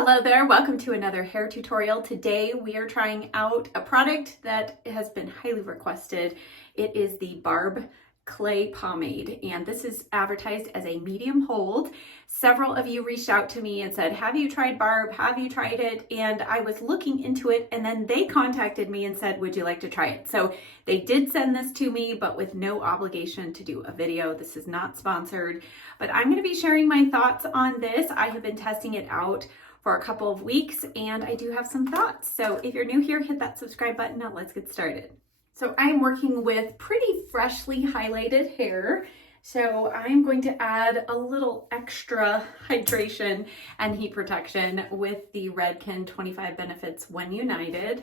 Hello there, welcome to another hair tutorial. Today we are trying out a product that has been highly requested. It is the BARB Clay Pomade, and this is advertised as a medium hold. Several of you reached out to me and said, have you tried BARB? Have you tried it? And I was looking into it, and then they contacted me and said, would you like to try it? So they did send this to me, but with no obligation to do a video. This is not sponsored, but I'm going to be sharing my thoughts on this. I have been testing it out for a couple of weeks, and I do have some thoughts. So if you're new here, hit that subscribe button. Now let's get started. So I'm working with pretty freshly highlighted hair. So I'm going to add a little extra hydration and heat protection with the RAKUTEN 25 Benefits When United.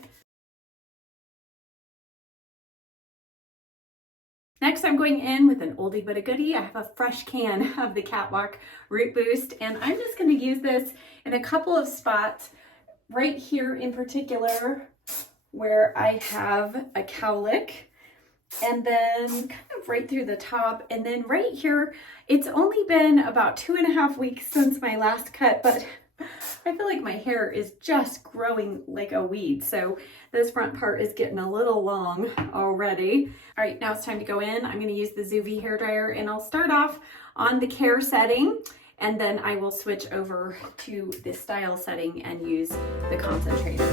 Next, I'm going in with an oldie but a goodie. I have a fresh can of the Catwalk Root Boost, and I'm just going to use this in a couple of spots, right here in particular, where I have a cowlick, and then kind of right through the top, and then right here. It's only been about 2.5 weeks since my last cut, but I feel like my hair is just growing like a weed. So this front part is getting a little long already. All right, now it's time to go in. I'm going to use the Zoya hairdryer, and I'll start off on the care setting, and then I will switch over to the style setting and use the concentrator.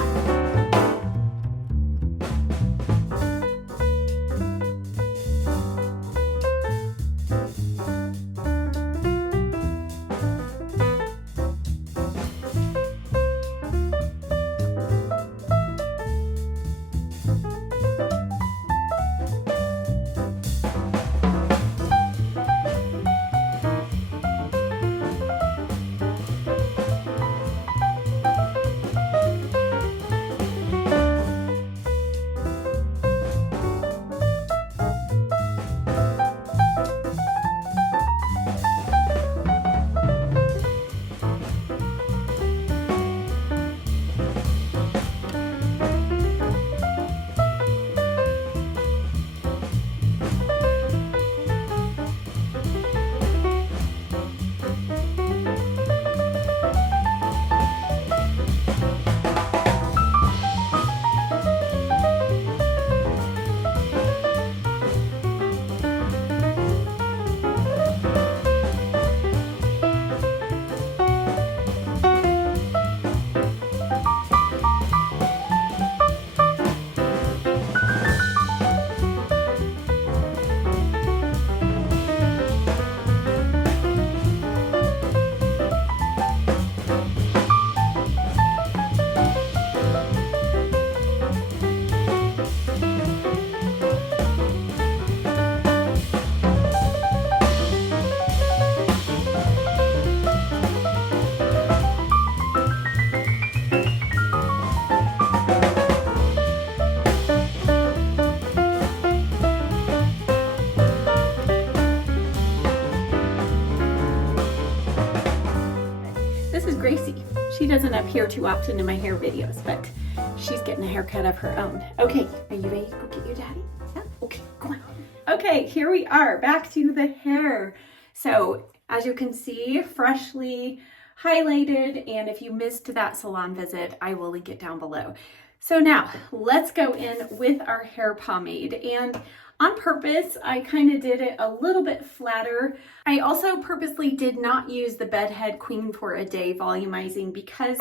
She doesn't appear too often in my hair videos, but she's getting a haircut of her own. Okay, are you ready to go get your daddy? Yeah? Okay, go on. Okay, here we are, back to the hair. So as you can see, freshly highlighted, and if you missed that salon visit, I will link it down below. So now let's go in with our hair pomade, and on purpose, I kind of did it a little bit flatter. I also purposely did not use the Bedhead Queen for a Day volumizing because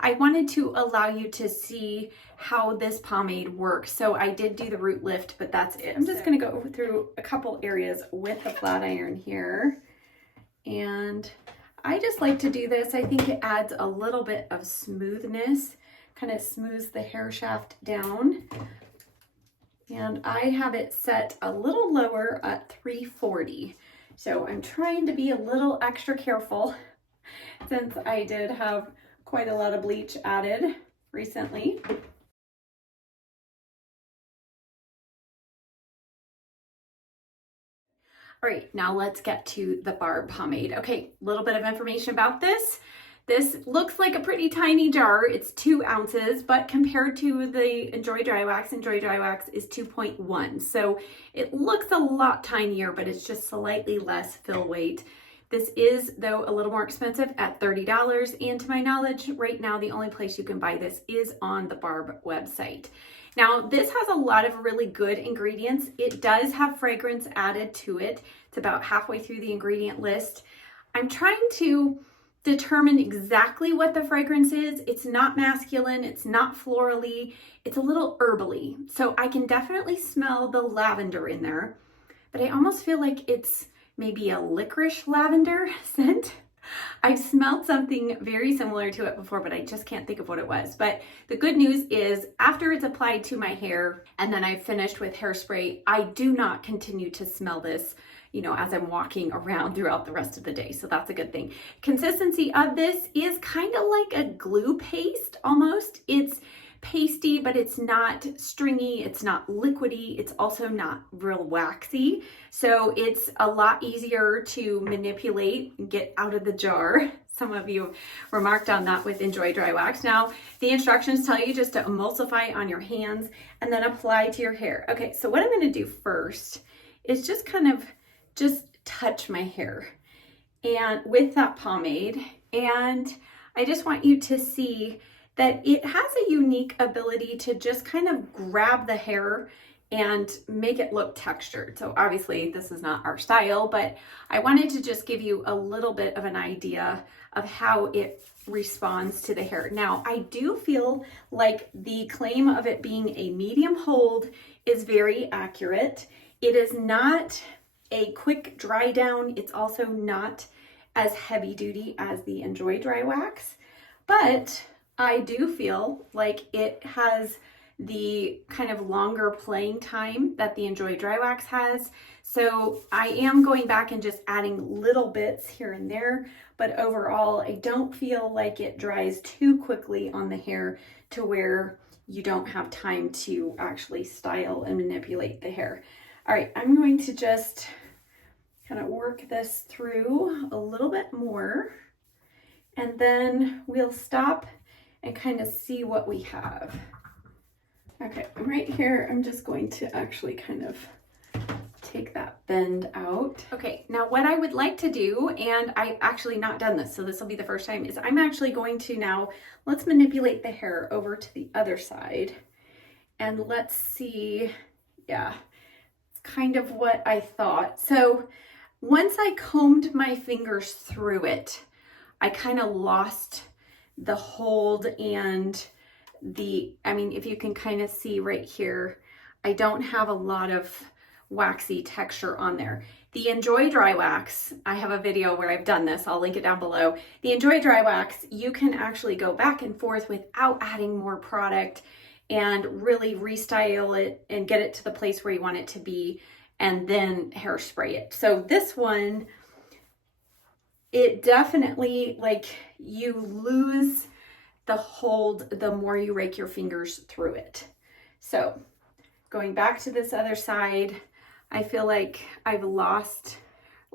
I wanted to allow you to see how this pomade works. So I did do the root lift, but that's it. I'm just going to go through a couple areas with the flat iron here. And I just like to do this. I think it adds a little bit of smoothness, kind of smooths the hair shaft down. And I have it set a little lower at 340. So I'm trying to be a little extra careful since I did have quite a lot of bleach added recently. All right, now let's get to the BARB pomade. Okay, a little bit of information about this. This looks like a pretty tiny jar. It's 2 ounces, but compared to the Enjoy Dry Wax is 2.1. So it looks a lot tinier, but it's just slightly less fill weight. This is, though, a little more expensive at $30. And to my knowledge, right now, the only place you can buy this is on the BARB website. Now, this has a lot of really good ingredients. It does have fragrance added to it. It's about halfway through the ingredient list. I'm trying to determine exactly what the fragrance is. It's not masculine, it's not florally, it's a little herbally. So I can definitely smell the lavender in there, but I almost feel like it's maybe a licorice lavender scent. I've smelled something very similar to it before, but I just can't think of what it was. But the good news is after it's applied to my hair and then I've finished with hairspray, I do not continue to smell this, you know, as I'm walking around throughout the rest of the day. So that's a good thing. Consistency of this is kind of like a glue paste almost. It's pasty, but it's not stringy. It's not liquidy. It's also not real waxy. So it's a lot easier to manipulate and get out of the jar. Some of you remarked on that with Enjoy Dry Wax. Now, the instructions tell you just to emulsify on your hands and then apply to your hair. Okay, so what I'm going to do first is just kind of just touch my hair and with that pomade, and I just want you to see that it has a unique ability to just kind of grab the hair and make it look textured. So obviously this is not our style, but I wanted to just give you a little bit of an idea of how it responds to the hair. Now, I do feel like the claim of it being a medium hold is very accurate. It is not a quick dry down. It's also not as heavy duty as the Enjoy Dry Wax, but I do feel like it has the kind of longer playing time that the Enjoy Dry Wax has. So I am going back and just adding little bits here and there, but overall, I don't feel like it dries too quickly on the hair to where you don't have time to actually style and manipulate the hair. All right, I'm going to just kind of work this through a little bit more, and then we'll stop and kind of see what we have. Okay, right here, I'm just going to actually kind of take that bend out. Okay, now what I would like to do, and I've actually not done this, so this will be the first time, is I'm actually going to now, let's manipulate the hair over to the other side, and let's see, yeah, it's kind of what I thought. So once I combed my fingers through it, I kind of lost the hold and I mean, if you can kind of see right here, I don't have a lot of waxy texture on there. The Enjoy Dry Wax, I have a video where I've done this, I'll link it down below. The Enjoy Dry Wax, you can actually go back and forth without adding more product and really restyle it and get it to the place where you want it to be, and then hairspray it. So this one, it definitely, like, you lose the hold the more you rake your fingers through it. So going back to this other side, I feel like I've lost,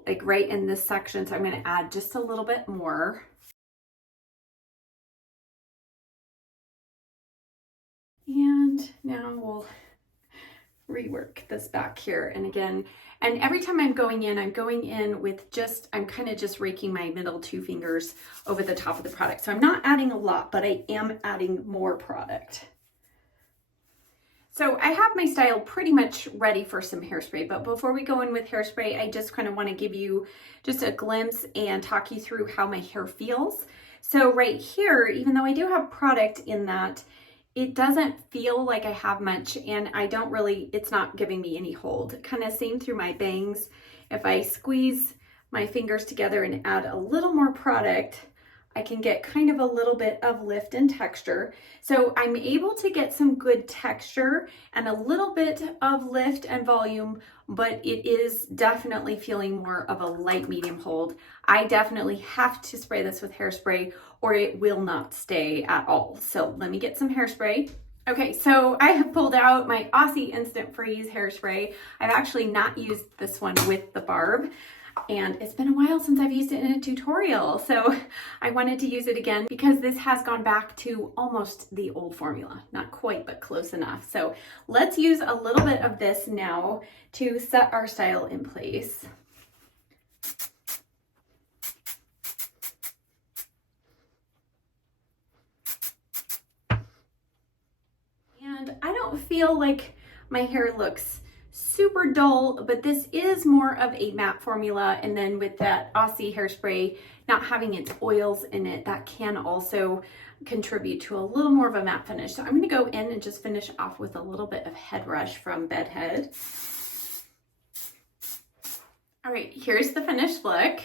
like, right in this section, so I'm going to add just a little bit more. And now we'll rework this back here. And again, and every time I'm going in with just, I'm kind of just raking my middle two fingers over the top of the product. So I'm not adding a lot, but I am adding more product. So I have my style pretty much ready for some hairspray, but before we go in with hairspray, I just kind of want to give you just a glimpse and talk you through how my hair feels. So right here, even though I do have product in that, it doesn't feel like I have much, and I don't really, it's not giving me any hold. Kind of same through my bangs. If I squeeze my fingers together and add a little more product, I can get kind of a little bit of lift and texture. So I'm able to get some good texture and a little bit of lift and volume, but it is definitely feeling more of a light medium hold. I definitely have to spray this with hairspray or it will not stay at all. So let me get some hairspray. Okay, so I have pulled out my Aussie Instant Freeze hairspray. I've actually not used this one with the BARB, and it's been a while since I've used it in a tutorial, so I wanted to use it again because this has gone back to almost the old formula. Not quite, but close enough. So let's use a little bit of this now to set our style in place. don't feel like my hair looks super dull, but this is more of a matte formula, and then with that Aussie hairspray not having its oils in it, that can also contribute to a little more of a matte finish. So I'm going to go in and just finish off with a little bit of head rush from Bedhead. All right, here's the finished look.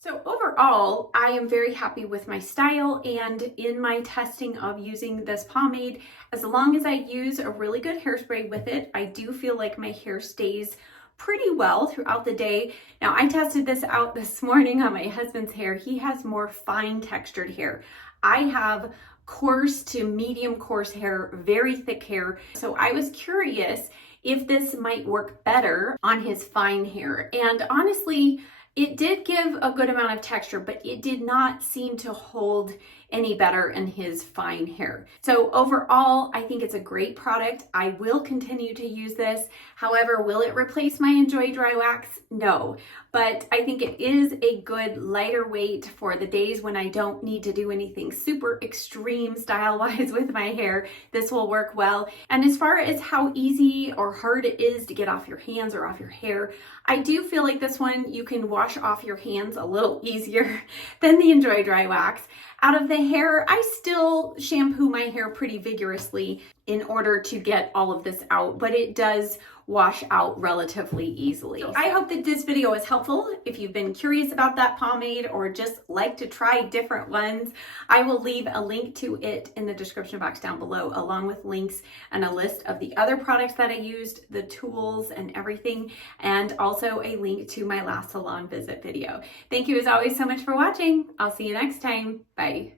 So overall, I am very happy with my style, and in my testing of using this pomade, as long as I use a really good hairspray with it, I do feel like my hair stays pretty well throughout the day. Now, I tested this out this morning on my husband's hair. He has more fine textured hair. I have coarse to medium coarse hair, very thick hair. So I was curious if this might work better on his fine hair. And honestly, it did give a good amount of texture, but it did not seem to hold any better in his fine hair. So overall, I think it's a great product. I will continue to use this. However, will it replace my Enjoy Dry Wax? No, but I think it is a good lighter weight for the days when I don't need to do anything super extreme style-wise with my hair. This will work well. And as far as how easy or hard it is to get off your hands or off your hair, I do feel like this one you can wash off your hands a little easier than the Enjoy Dry Wax. Out of the hair, I still shampoo my hair pretty vigorously in order to get all of this out, but it does wash out relatively easily. So I hope that this video is helpful. If you've been curious about that pomade or just like to try different ones, I will leave a link to it in the description box down below, along with links and a list of the other products that I used, the tools and everything, and also a link to my last salon visit video. Thank you as always so much for watching. I'll see you next time. Bye.